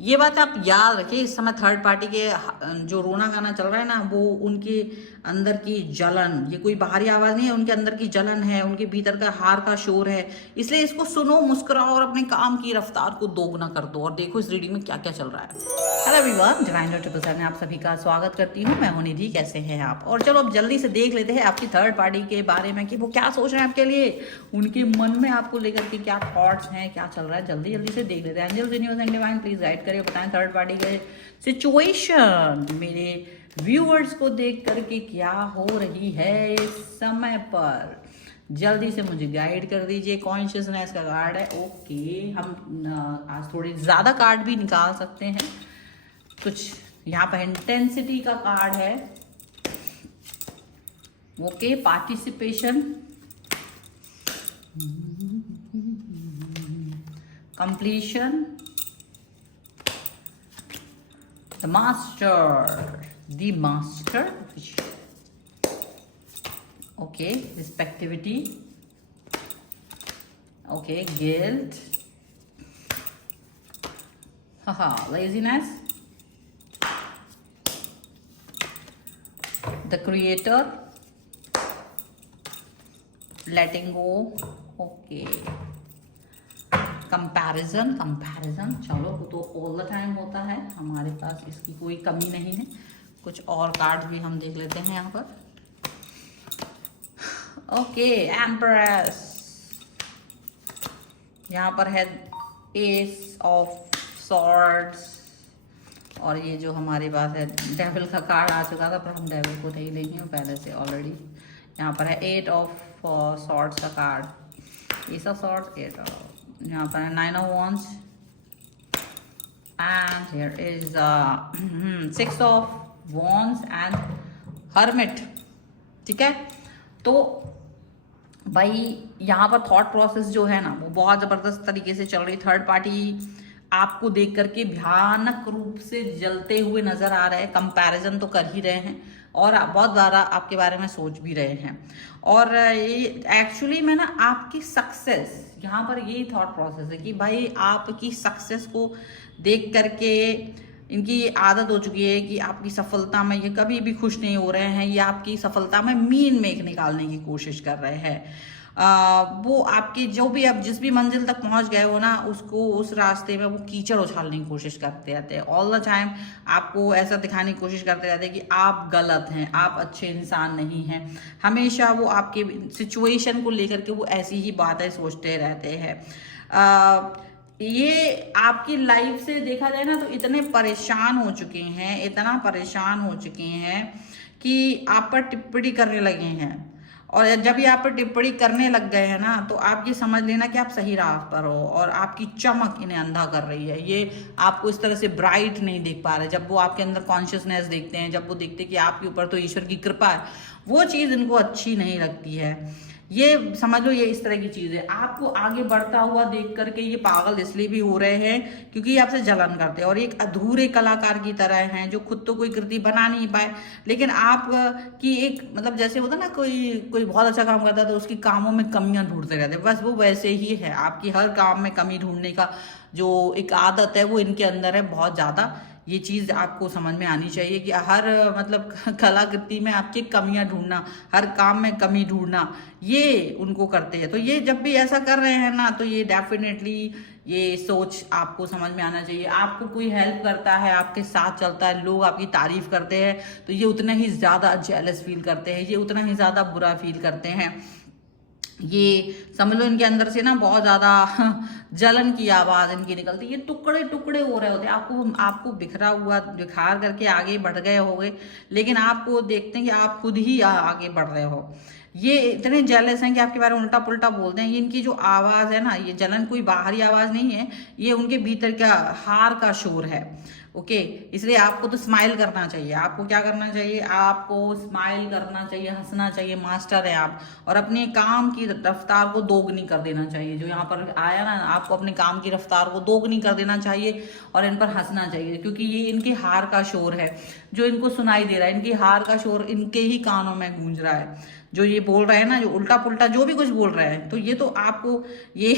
ये बात आप याद रखिए, इस समय थर्ड पार्टी के जो रोना गाना चल रहा है ना, वो उनके अंदर की जलन, ये कोई बाहरी आवाज नहीं है, उनके अंदर की जलन है, उनके भीतर का हार का शोर है। इसलिए इसको सुनो, मुस्कुराओ और अपने काम की रफ्तार को दोगुना कर दो। और देखो इस रीडिंग में क्या क्या चल रहा है। Hello everyone, divine triple seven में आप सभी का स्वागत करती हूँ। मैं हूं निधि, कैसे हैं आप? और चलो अब जल्दी से देख लेते हैं आपकी थर्ड पार्टी के बारे में कि वो क्या सोच रहे हैं आपके लिए, उनके मन में आपको लेकर के क्या थॉट्स हैं, क्या चल रहा है। जल्दी जल्दी से देख लेते हैं। Angels universe and divine please guide करिए, बताएं थर्ड पार्टी के सिचुएशन मेरे व्यूअर्स को देख करके क्या हो रही है इस समय पर। जल्दी से मुझे गाइड कर दीजिए। कॉन्शियसनेस का कार्ड है, ओके। हम आज थोड़ी ज़्यादा कार्ड भी निकाल सकते हैं। कुछ यहाँ पर इंटेंसिटी का कार्ड है, okay. Participation, completion, the master, okay. Respectivity, okay. Guilt, haha, laziness, the creator, letting go, okay। Comparison, चलो वो तो ऑल द टाइम होता है हमारे पास, इसकी कोई कमी नहीं है। कुछ और कार्ड भी हम देख लेते हैं यहाँ पर, ओके। एम्प्रेस, यहाँ पर है एस ऑफ सॉर्ड्स, और ये जो हमारे पास है डेविल का कार्ड आ चुका था, पर हम डेविल को नहीं लेंगे पहले से ऑलरेडी। यहाँ पर है एट ऑफ सॉर्ड्स का card, ace of swords, eight of, यहाँ पर है nine of wands, and here is six of wands and hermit, ठीक है। तो भाई यहाँ पर थॉट प्रोसेस जो है ना, वो बहुत ज़बरदस्त तरीके से चल रही। थर्ड पार्टी आपको देख करके भयानक रूप से जलते हुए नजर आ रहे हैं। कंपैरिजन तो कर ही रहे हैं और बहुत ज़्यादा आपके बारे में सोच भी रहे हैं। और ये एक्चुअली में ना आपकी सक्सेस, यहाँ पर यही थॉट प्रोसेस है कि भाई आपकी सक्सेस को देख करके इनकी आदत हो चुकी है कि आपकी सफलता में ये कभी भी खुश नहीं हो रहे हैं, ये आपकी सफलता में मीन मेक निकालने की कोशिश कर रहे हैं। वो आपकी जो भी आप जिस भी मंजिल तक पहुंच गए हो ना, उसको उस रास्ते में वो कीचड़ उछालने की कोशिश करते रहते हैं। ऑल द टाइम आपको ऐसा दिखाने की कोशिश करते रहते हैं कि आप गलत हैं, आप अच्छे इंसान नहीं हैं। हमेशा वो आपके सिचुएशन को लेकर के वो ऐसी ही बातें सोचते रहते हैं। ये आपकी लाइफ से देखा जाए ना, तो इतने परेशान हो चुके हैं, इतना परेशान हो चुके हैं कि आप पर टिप्पणी करने लगे हैं। और जब ये आप पर टिप्पणी करने लग गए हैं ना, तो आप ये समझ लेना कि आप सही राह पर हो और आपकी चमक इन्हें अंधा कर रही है। ये आपको इस तरह से ब्राइट नहीं देख पा रहे। जब वो आपके अंदर कॉन्शियसनेस देखते हैं, जब वो देखते हैं कि आपके ऊपर तो ईश्वर की कृपा है, वो चीज़ इनको अच्छी नहीं लगती है। ये समझ लो, ये इस तरह की चीज़ है। आपको आगे बढ़ता हुआ देख करके ये पागल इसलिए भी हो रहे हैं क्योंकि ये आपसे जलन करते हैं और एक अधूरे कलाकार की तरह हैं जो खुद तो कोई कृति बना नहीं पाए, लेकिन आप की एक मतलब जैसे होता ना, कोई कोई बहुत अच्छा काम करता है तो उसकी कामों में कमियां ढूंढते रहते हैं, बस वो वैसे ही है। आपकी हर काम में कमी ढूंढने का जो एक आदत है वो इनके अंदर है बहुत ज़्यादा। ये चीज़ आपको समझ में आनी चाहिए कि हर मतलब कलाकृति में आपकी कमियां ढूंढना, हर काम में कमी ढूंढना, ये उनको करते हैं। तो ये जब भी ऐसा कर रहे हैं ना, तो ये डेफिनेटली ये सोच आपको समझ में आना चाहिए। आपको कोई हेल्प करता है, आपके साथ चलता है, लोग आपकी तारीफ करते हैं, तो ये उतना ही ज़्यादा जेलस फील करते हैं, ये उतना ही ज़्यादा बुरा फील करते हैं। ये समझ लो इनके अंदर से ना बहुत ज्यादा जलन की आवाज इनकी निकलती है। ये टुकड़े टुकड़े हो रहे होते हैं, आपको बिखरा हुआ बिखार करके आगे बढ़ गए होगे, लेकिन आपको देखते हैं कि आप खुद ही आगे बढ़ रहे हो। ये इतने जेलस हैं कि आपके बारे में उल्टा पुल्टा बोलते हैं। ये इनकी जो आवाज है ना, ये जलन कोई बाहरी आवाज नहीं है, ये उनके भीतर का हार का शोर है। ओके, इसलिए आपको तो स्माइल करना चाहिए। आपको क्या करना चाहिए? आपको स्माइल करना चाहिए, हंसना चाहिए। मास्टर है आप, और अपने काम की रफ्तार को दोगुनी कर देना चाहिए। जो यहाँ पर आया ना, आपको अपने काम की रफ्तार को दोगुनी कर देना चाहिए और इन पर हंसना चाहिए, क्योंकि ये इनकी हार का शोर है जो इनको सुनाई दे रहा है। इनकी हार का शोर इनके ही कानों में गूंज रहा है। जो ये बोल रहे हैं ना, जो उल्टा पुल्टा जो भी कुछ बोल रहे हैं, तो ये तो आपको ये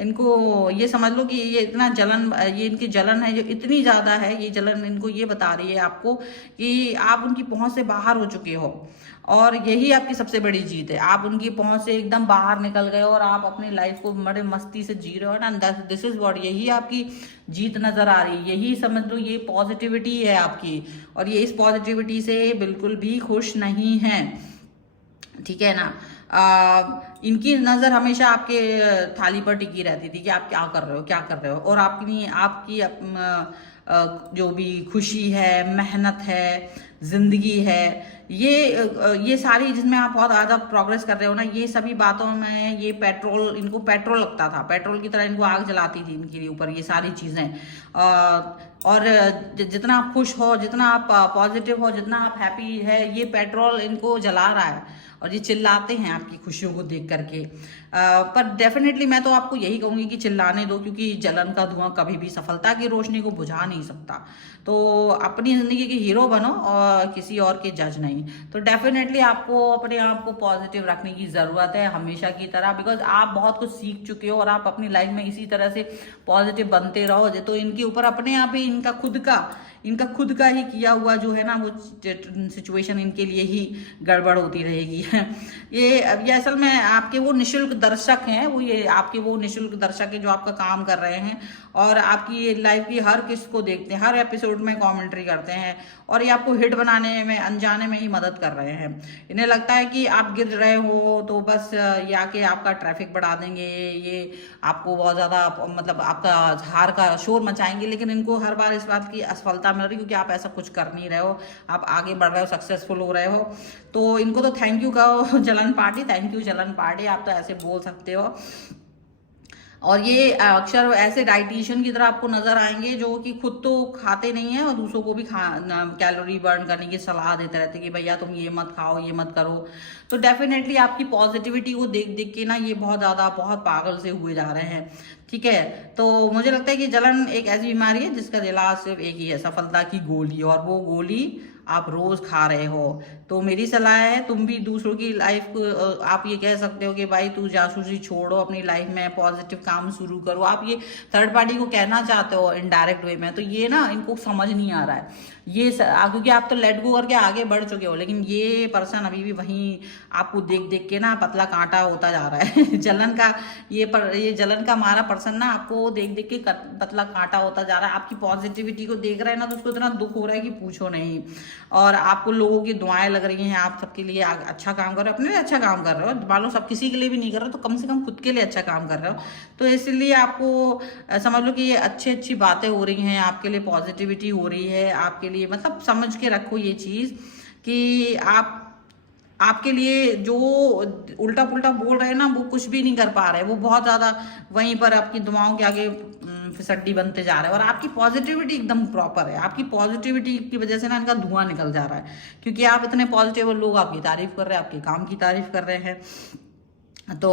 इनको ये समझ लो कि ये इतना जलन, ये इनकी जलन है जो इतनी ज़्यादा है। ये जलन इनको ये बता रही है आपको कि आप उनकी पहुंच से बाहर हो चुके हो, और यही आपकी सबसे बड़ी जीत है। आप उनकी पहुंच से एकदम बाहर निकल गए और आप अपनी लाइफ को बड़े मस्ती से जी रहे हो ना। दिस इज व्हाट, यही आपकी जीत नजर आ रही है। यही समझ लो, ये पॉजिटिविटी है आपकी, और ये इस पॉजिटिविटी से बिल्कुल भी खुश नहीं है, ठीक है ना। इनकी नज़र हमेशा आपके थाली पर टिकी रहती थी कि आप क्या कर रहे हो, क्या कर रहे हो। और आपकी आपकी जो भी खुशी है, मेहनत है, जिंदगी है, ये सारी जिसमें आप बहुत ज़्यादा प्रोग्रेस कर रहे हो ना, ये सभी बातों में ये पेट्रोल, इनको पेट्रोल लगता था, पेट्रोल की तरह इनको आग जलाती थी इनके ऊपर ये सारी चीज़ें। और जितना आप खुश हो, जितना आप पॉजिटिव हो, जितना आप हैप्पी है, ये पेट्रोल इनको जला रहा है, और ये चिल्लाते हैं आपकी खुशियों को देख करके। पर डेफिनेटली मैं तो आपको यही कहूँगी कि चिल्लाने दो, क्योंकि जलन का धुआं कभी भी सफलता की रोशनी को बुझा नहीं सकता। तो अपनी ज़िंदगी के हीरो बनो और किसी और के जज नहीं। तो डेफिनेटली आपको अपने आप को पॉजिटिव रखने की ज़रूरत है हमेशा की तरह, बिकॉज आप बहुत कुछ सीख चुके हो और आप अपनी लाइफ में इसी तरह से पॉजिटिव बनते रहो। तो इनके ऊपर अपने आप ही इनका खुद का ही किया हुआ जो है ना, वो सिचुएशन इनके लिए ही गड़बड़ होती रहेगी। ये असल में आपके वो निशुल्क दर्शक हैं, वो ये आपके वो निशुल्क दर्शक हैं जो आपका काम कर रहे हैं और आपकी लाइफ की हर किस्त को देखते हैं, हर एपिसोड में कमेंट्री करते हैं, और ये आपको हिट बनाने में अनजाने में ही मदद कर रहे हैं। इन्हें लगता है कि आप गिर रहे हो तो बस ये आके आपका ट्रैफिक बढ़ा देंगे, ये आपको बहुत ज़्यादा मतलब आपका हार का शोर मचाएंगे, लेकिन इनको हर बार इस बात की असफलता मिल रही क्योंकि आप ऐसा कुछ कर नहीं रहे हो, आप आगे बढ़ रहे हो, सक्सेसफुल हो रहे हो। तो इनको तो थैंक यू कहो जलन पार्टी, थैंक यू जलन पार्टी, आप तो ऐसे बोल सकते हो। और ये अक्षर ऐसे डाइटिशियन की तरह आपको नजर आएंगे जो कि खुद तो खाते नहीं है और दूसरों को भी कैलोरी बर्न करने की सलाह देते रहते कि भैया तुम ये मत खाओ, ये मत करो। तो डेफिनेटली आपकी पॉजिटिविटी को देख देख के ना ये बहुत ज़्यादा बहुत पागल से हुए जा रहे हैं, ठीक है। तो मुझे लगता है कि जलन एक ऐसी बीमारी है जिसका इलाज सिर्फ एक ही है, सफलता की गोली, और वो गोली आप रोज खा रहे हो। तो मेरी सलाह है तुम भी दूसरों की लाइफ को आप ये कह सकते हो कि भाई तू जासूसी छोड़ो, अपनी लाइफ में पॉजिटिव काम शुरू करो। आप ये थर्ड पार्टी को कहना चाहते हो इनडायरेक्ट वे में, तो ये ना इनको समझ नहीं आ रहा है ये क्योंकि आप तो लेट गो करके आगे बढ़ चुके हो, लेकिन ये पर्सन अभी भी वहीं आपको देख देख के ना पतला कांटा होता जा रहा है जलन का ये जलन का मारा पर्सन ना आपको देख देख के पतला कांटा होता जा रहा है। आपकी पॉजिटिविटी को देख रहा है ना, तो उसको इतना दुख हो रहा है कि पूछो नहीं। और आपको लोगों की दुआएं लग रही हैं, आप सबके लिए अच्छा काम कर रहे हो, अपने लिए अच्छा काम कर रहे हो, मान लो सब किसी के लिए भी नहीं कर रहे हो तो कम से कम खुद के लिए अच्छा काम कर रहे हो। तो इसलिए आपको समझ लो कि ये अच्छी बातें हो रही हैं, आपके लिए पॉजिटिविटी हो रही है, आपके लिए मतलब समझ के रखो ये चीज कि आपके लिए जो उल्टा पुल्टा बोल रहे हैं ना वो कुछ भी नहीं कर पा रहे, वो बहुत ज्यादा वहीं पर आपकी दुआओं के आगे फिसड्डी बनते जा रहे हैं। और आपकी पॉजिटिविटी एकदम प्रॉपर है, आपकी पॉजिटिविटी की वजह से ना इनका धुआं निकल जा रहा है, क्योंकि आप इतने पॉजिटिव, लोग आपकी तारीफ कर रहे हैं, आपके काम की तारीफ कर रहे हैं। तो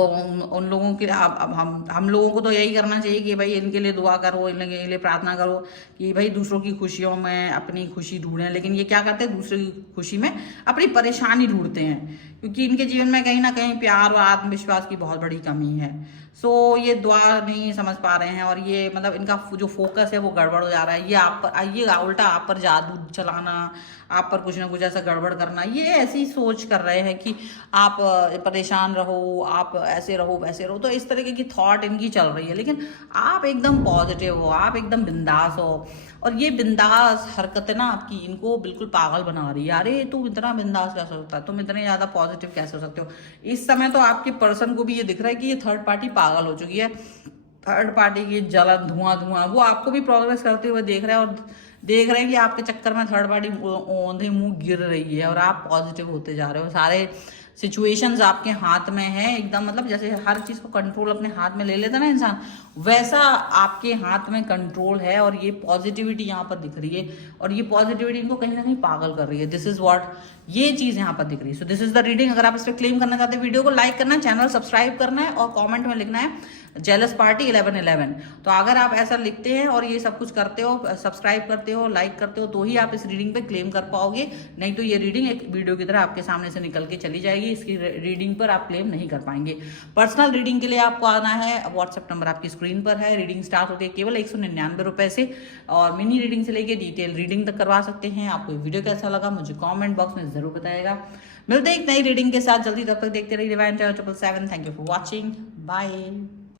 उन लोगों के अब हम लोगों को तो यही करना चाहिए कि भाई इनके लिए दुआ करो, इनके लिए प्रार्थना करो कि भाई दूसरों की खुशियों में अपनी खुशी ढूंढें। लेकिन ये क्या करते हैं, दूसरों की खुशी में अपनी परेशानी ढूंढते हैं, क्योंकि इनके जीवन में कहीं ना कहीं प्यार और आत्मविश्वास की बहुत बड़ी कमी है। सो ये दुआ नहीं समझ पा रहे हैं, और ये मतलब इनका जो फोकस है वो गड़बड़ हो जा रहा है। ये आप पर, ये उल्टा आप पर जादू चलाना, आप पर कुछ ना कुछ ऐसा गड़बड़ करना, ये ऐसी सोच कर रहे हैं कि आप परेशान रहो, आप ऐसे रहो वैसे रहो। तो इस तरीके की थॉट इनकी चल रही है, लेकिन आप एकदम पॉजिटिव हो, आप एकदम बिंदास हो। और ये बिंदास हरकतें ना आपकी इनको बिल्कुल पागल बना रही है। अरे तुम इतना बिंदास कैसे होता है, तुम इतने ज़्यादा पॉजिटिव कैसे हो सकते हो। इस समय तो आपके पर्सन को भी ये दिख रहा है कि ये थर्ड पार्टी पागल हो चुकी है, थर्ड पार्टी की जलन धुआं वो आपको भी प्रोग्रेस करते हुए देख रहे हैं, और देख रहे हैं कि आपके चक्कर में थर्ड पार्टी औंधे मुंह गिर रही है और आप पॉजिटिव होते जा रहे हो। सारे सिचुएशंस आपके हाथ में है एकदम, मतलब जैसे हर चीज को कंट्रोल अपने हाथ में ले लेता ना इंसान, वैसा आपके हाथ में कंट्रोल है। और ये पॉजिटिविटी यहाँ पर दिख रही है, और ये पॉजिटिविटी इनको कहीं ना कहीं पागल कर रही है। दिस इज व्हाट, ये चीज यहाँ पर दिख रही है। So this is the reading. अगर आप इस पर क्लेम करना चाहते हैं, वीडियो को लाइक करना है, चैनल सब्सक्राइब करना है और कॉमेंट में लिखना है जेलस पार्टी 1111। तो अगर आप ऐसा लिखते हैं और ये सब कुछ करते हो, सब्सक्राइब करते हो, लाइक करते हो, तो ही आप इस रीडिंग पे क्लेम कर पाओगे। नहीं तो ये रीडिंग एक वीडियो की तरह आपके सामने से निकल के चली जाएगी। इसकी रीडिंग पर आप क्लेम नहीं कर पाएंगे। पर्सनल रीडिंग के लिए आपको आना है, व्हाट्सएप नंबर आपकी स्क्रीन पर है। रीडिंग स्टार्ट होती है केवल 199 रुपए से, और मिनी रीडिंग से लेके डिटेल रीडिंग तक करवा सकते हैं। आपको वीडियो कैसा लगा मुझे कॉमेंट बॉक्स में जरूर बताएगा। मिलते हैं एक नई रीडिंग के साथ जल्दी, तब तक देखते रहिए divine tarot 777। Thank you for watching, bye.